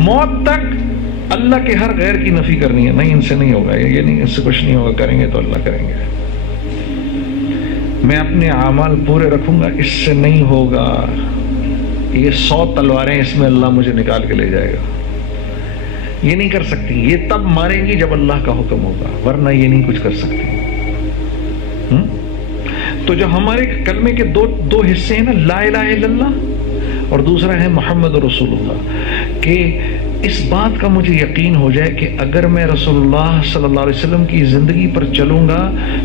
موت تک اللہ کے ہر غیر کی نفی کرنی ہے. نہیں ان سے نہیں ہوگا, یہ نہیں, اس سے کچھ نہیں ہوگا, کریں گے تو اللہ کریں گے. میں اپنے اعمال پورے رکھوں گا, اس سے نہیں ہوگا, یہ 100 تلواریں اس میں اللہ مجھے نکال کے لے جائے گا. یہ نہیں کر سکتی. یہ تب ماریں گی جب اللہ کا حکم ہوگا, ورنہ یہ نہیں کچھ کر سکتی. تو جو ہمارے کلمے کے دو حصے ہیں نا, لا الہ الا اللہ اور دوسرا ہے محمد رسول اللہ, کہ اس بات کا مجھے یقین ہو جائے کہ اگر میں رسول اللہ صلی اللہ علیہ وسلم کی زندگی پر چلوں گا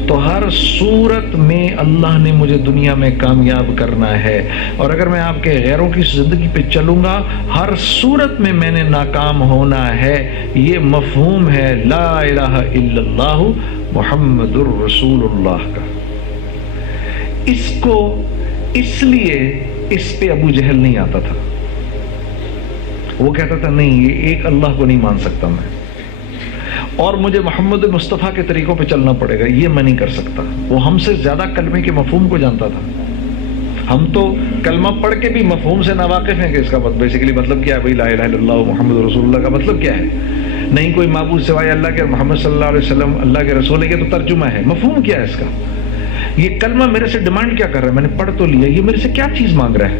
تو ہر صورت میں اللہ نے مجھے دنیا میں کامیاب کرنا ہے, اور اگر میں آپ کے غیروں کی زندگی پہ چلوں گا ہر صورت میں نے ناکام ہونا ہے. یہ مفہوم ہے لا الہ الا اللہ محمد الرسول اللہ کا. اس کو اس لیے اس پہ ابو جہل نہیں آتا تھا. وہ کہتا تھا نہیں, یہ ایک اللہ کو نہیں مان سکتا میں, اور مجھے محمد مصطفیٰ کے طریقوں پہ چلنا پڑے گا, یہ میں نہیں کر سکتا. وہ ہم سے زیادہ کلمے کے مفہوم کو جانتا تھا. ہم تو کلمہ پڑھ کے بھی مفہوم سے ناواقف ہیں کہ اس کا بیسیکلی مطلب کیا ہے. بھائی لا الہ الا اللہ محمد رسول اللہ کا مطلب کیا ہے؟ نہیں کوئی معبود سوائے اللہ کے, محمد صلی اللہ علیہ وسلم اللہ کے رسول ہے, یہ تو ترجمہ ہے. مفہوم کیا ہے اس کا؟ یہ کلمہ میرے سے ڈیمانڈ کیا کر رہا ہے؟ میں نے پڑھ تو لیا, یہ میرے سے کیا چیز مانگ رہا ہے؟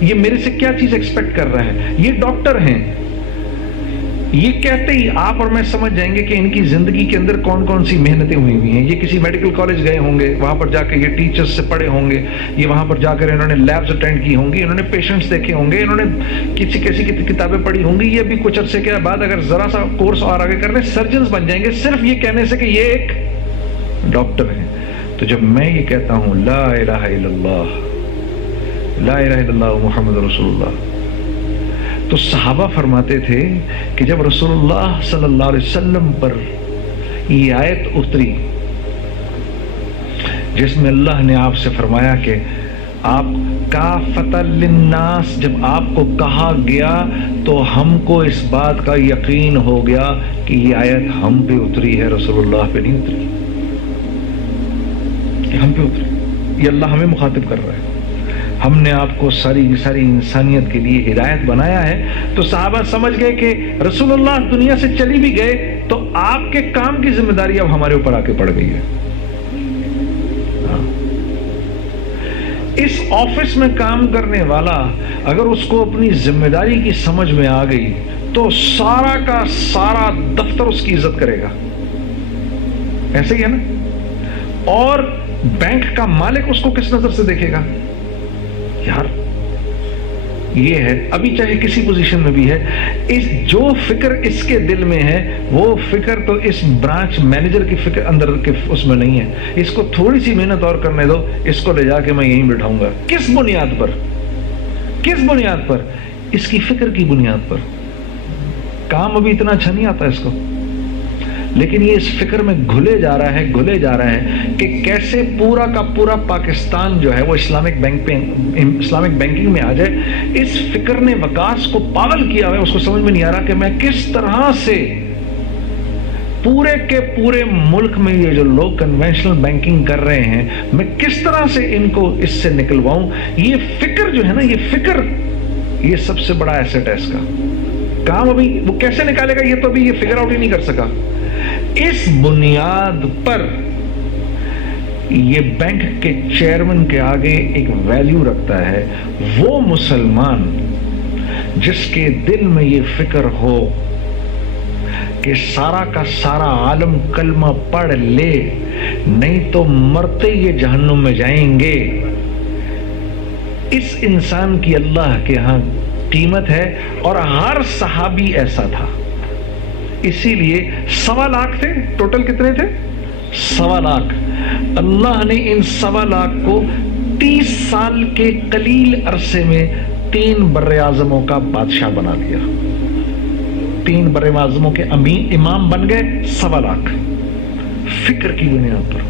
یہ میرے سے کیا چیز ایکسپیکٹ کر رہا ہے؟ یہ ڈاکٹر ہیں, یہ کہتے ہی آپ اور میں سمجھ جائیں گے کہ ان کی زندگی کے اندر کون کون سی محنتیں ہوئی ہوئی ہیں. یہ کسی میڈیکل کالج گئے ہوں گے, وہاں پر جا کے یہ ٹیچرز سے پڑھے ہوں گے, یہ وہاں پر جا کر انہوں نے لیبز اٹینڈ کی ہوں گی, انہوں نے پیشنٹس دیکھے ہوں گے, انہوں نے کسی کی کتابیں پڑھی ہوں گی. یہ بھی کچھ عرصے کے بعد اگر ذرا سا کورس اور آگے کر لیں سرجنز بن جائیں گے, صرف یہ کہنے سے کہ یہ ایک ڈاکٹر ہیں. تو جب میں یہ کہتا ہوں لا الہ الا اللہ, لا الہ الا اللہ محمد رسول اللہ, تو صحابہ فرماتے تھے کہ جب رسول اللہ صلی اللہ علیہ وسلم پر یہ آیت اتری جس میں اللہ نے آپ سے فرمایا کہ آپ کافۃ للناس, جب آپ کو کہا گیا تو ہم کو اس بات کا یقین ہو گیا کہ یہ آیت ہم پہ اتری ہے, رسول اللہ پہ نہیں اتری. ہم پہ اتری, یہ اللہ ہمیں مخاطب کر رہا ہے. ہم نے آپ کو ساری انسانیت کے لیے ہدایت بنایا ہے. تو صحابہ سمجھ گئے کہ رسول اللہ دنیا سے چلی بھی گئے تو آپ کے کام کی ذمہ داری اب ہمارے اوپر آ کے پڑ گئی ہے. اس آفس میں کام کرنے والا اگر اس کو اپنی ذمہ داری کی سمجھ میں آ گئی تو سارا کا سارا دفتر اس کی عزت کرے گا. ایسے ہی ہے نا. اور بینک کا مالک اس کو کس نظر سے دیکھے گا؟ یار یہ ہے, ابھی چاہے کسی پوزیشن میں بھی ہے, اس جو فکر اس کے دل میں ہے وہ فکر تو اس برانچ مینیجر کی فکر اندر کے اس میں نہیں ہے. اس کو تھوڑی سی محنت اور کرنے دو, اس کو لے جا کے میں یہیں بٹھاؤں گا. کس بنیاد پر؟ کس بنیاد پر؟ اس کی فکر کی بنیاد پر. کام ابھی اتنا اچھا نہیں آتا اس کو, لیکن یہ اس فکر میں گھلے جا رہا ہے کہ کیسے پورا کا پورا پاکستان جو ہے وہ اسلامک بینکنگ میں آ جائے. اس فکر نے وکاس کو پاگل کیا ہے. اس کو سمجھ میں نہیں آ رہا کہ میں کس طرح سے پورے کے پورے ملک میں یہ جو لوگ کنونشنل بینکنگ کر رہے ہیں میں کس طرح سے ان کو اس سے نکلواؤں. یہ فکر جو ہے نا, یہ فکر یہ سب سے بڑا ایسٹ ہے. اس کا کام ابھی وہ کیسے نکالے گا یہ تو ابھی یہ فگر آؤٹ ہی نہیں کر سکا. اس بنیاد پر یہ بینک کے چیئرمین کے آگے ایک ویلیو رکھتا ہے وہ مسلمان جس کے دل میں یہ فکر ہو کہ سارا کا سارا عالم کلمہ پڑھ لے, نہیں تو مرتے یہ جہنم میں جائیں گے. اس انسان کی اللہ کے ہاں قیمت ہے, اور ہر صحابی ایسا تھا. اسی لیے 1.25 لاکھ تھے ٹوٹل. کتنے تھے؟ 1.25 لاکھ. اللہ نے ان 1.25 لاکھ کو 30 سال کے قلیل عرصے میں 3 براعظموں کا بادشاہ بنا دیا. 3 براعظموں کے امام بن گئے. 1.25 لاکھ فکر کی بنیاد پر.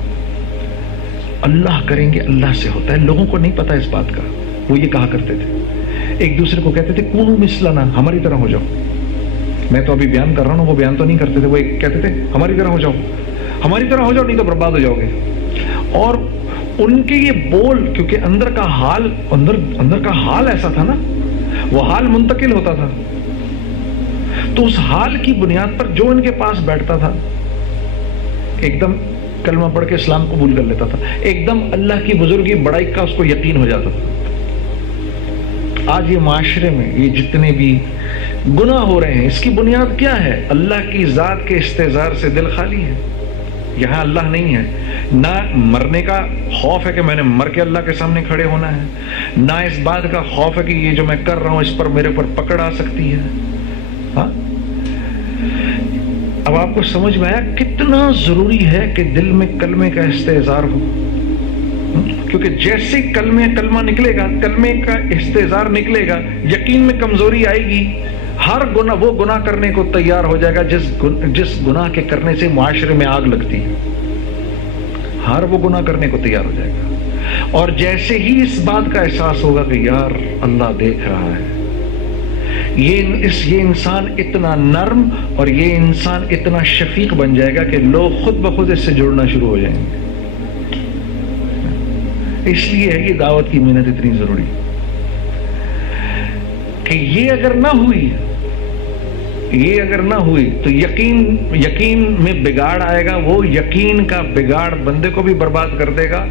اللہ کریں گے اللہ سے ہوتا ہے. لوگوں کو نہیں پتا اس بات کا. وہ یہ کہا کرتے تھے, ایک دوسرے کو کہتے تھے کونو مثلنا, ہماری طرح ہو جاؤ. میں تو ابھی بیان کر رہا ہوں, وہ بیان تو نہیں کرتے تھے. وہ کہتے تھے ہماری طرح ہو جاؤ, ہماری طرح ہو جاؤ, نہیں تو برباد ہو جاؤ گے. اور ان کے یہ بول, کیونکہ اندر کا حال ایسا تھا نا, وہ حال منتقل ہوتا تھا. تو اس حال کی بنیاد پر جو ان کے پاس بیٹھتا تھا ایک دم کلمہ پڑھ کے اسلام قبول کر لیتا تھا، ایک دم اللہ کی بزرگی بڑائی کا اس کو یقین ہو جاتا تھا۔ آج یہ معاشرے میں یہ جتنے بھی گناہ ہو رہے ہیں، اس کی بنیاد کیا ہے؟ اللہ کی ذات کے استحضار سے دل خالی ہے۔ یہاں اللہ نہیں ہے، نہ مرنے کا خوف ہے کہ میں نے مر کے اللہ کے سامنے کھڑے ہونا ہے، نہ اس بات کا خوف ہے کہ یہ جو میں کر رہا ہوں اس پر میرے پر پکڑ آ سکتی ہے۔ ہاں، اب آپ کو سمجھ میں آیا کتنا ضروری ہے کہ دل میں کلمے کا استحضار ہو، کیونکہ جیسے کلمہ نکلے گا، کلمے کا استحضار نکلے گا، یقین میں کمزوری آئے گی، ہر گناہ وہ گناہ کرنے کو تیار ہو جائے گا جس گناہ کے کرنے سے معاشرے میں آگ لگتی ہے، ہر وہ گناہ کرنے کو تیار ہو جائے گا۔ اور جیسے ہی اس بات کا احساس ہوگا کہ یار اللہ دیکھ رہا ہے، یہ انسان اتنا نرم اور یہ انسان اتنا شفیق بن جائے گا کہ لوگ خود بخود اس سے جڑنا شروع ہو جائیں گے۔ اس لیے ہے یہ دعوت کی محنت اتنی ضروری کہ یہ اگر نہ ہوئی تو یقین میں بگاڑ آئے گا، وہ یقین کا بگاڑ بندے کو بھی برباد کر دے گا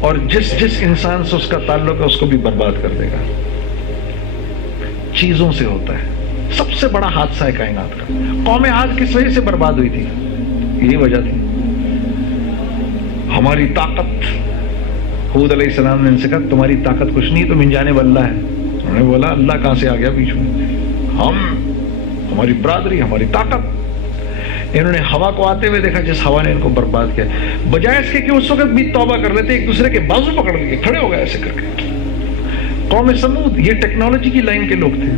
اور جس انسان سے اس کا تعلق ہے اس کو بھی برباد کر دے گا۔ چیزوں سے ہوتا ہے، سب سے بڑا حادثہ ہے کائنات کا۔ قوم عاد کس وجہ سے برباد ہوئی تھی؟ یہی وجہ تھی، ہماری طاقت۔ حود علیہ السلام نے ان سے کہا تمہاری طاقت کچھ نہیں، تم انجانے واللہ ہے۔ انہوں نے بولا اللہ کہاں سے آ گیا بیچ میں؟ ہماری برادری، ہماری طاقت۔ انہوں نے ہوا کو آتے ہوئے دیکھا جس ہوا نے ان کو برباد کیا، بجائے اس کے کہ اس وقت بھی توبہ کر لیتے، ایک دوسرے کے بازو پکڑ لیے کھڑے ہو گئے ایسے کر کے۔ قوم سمود یہ ٹیکنالوجی کی لائن کے لوگ تھے،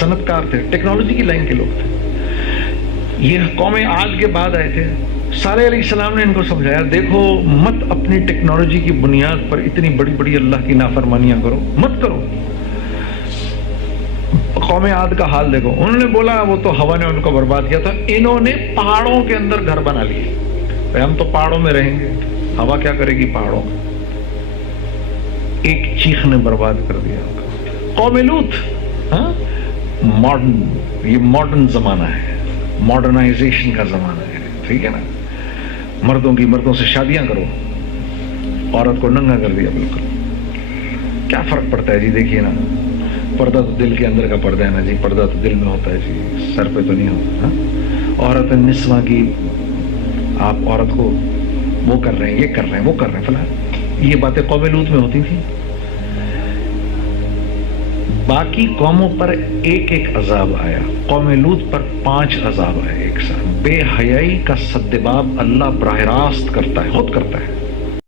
صنعت کار تھے، ٹیکنالوجی کی لائن کے لوگ تھے۔ یہ قوم عاد کے بعد آئے تھے۔ صالح علیہ السلام نے ان کو سمجھایا دیکھو مت اپنی ٹیکنالوجی کی بنیاد پر اتنی بڑی بڑی اللہ کی نافرمانیاں کرو، مت کرو۔ قوم عاد کا حال دیکھو، انہوں نے بولا وہ تو ہوا نے ان کو برباد کیا تھا، انہوں نے پہاڑوں کے اندر گھر بنا لیے، ہم تو پہاڑوں میں رہیں گے، ہوا کیا کرے گی پہاڑوں میں؟ ایک چیخ نے برباد کر دیا۔ قوم لوط، ہاں یہ ماڈرن زمانہ ہے، ماڈرنائزیشن کا زمانہ ہے، ٹھیک ہے نا؟ مردوں سے شادیاں کرو، عورت کو ننگا کر دیا بالکل۔ کیا فرق پڑتا ہے جی؟ دیکھیے نا، پردہ تو دل کے اندر کا پردہ ہے نا جی، پردہ تو دل میں ہوتا ہے جی، سر پہ تو نہیں ہوتا۔ ہاں، عورت نسواں کی آپ عورت کو وہ کر رہے ہیں، یہ کر رہے ہیں، وہ کر رہے ہیں فلاں، یہ باتیں قوم لوط میں ہوتی تھیں۔ باقی قوموں پر ایک عذاب آیا، قوم لوط پر 5 عذاب آئے ایک ساتھ۔ بے حیائی کا سدباب اللہ براہ راست کرتا ہے، خود کرتا ہے۔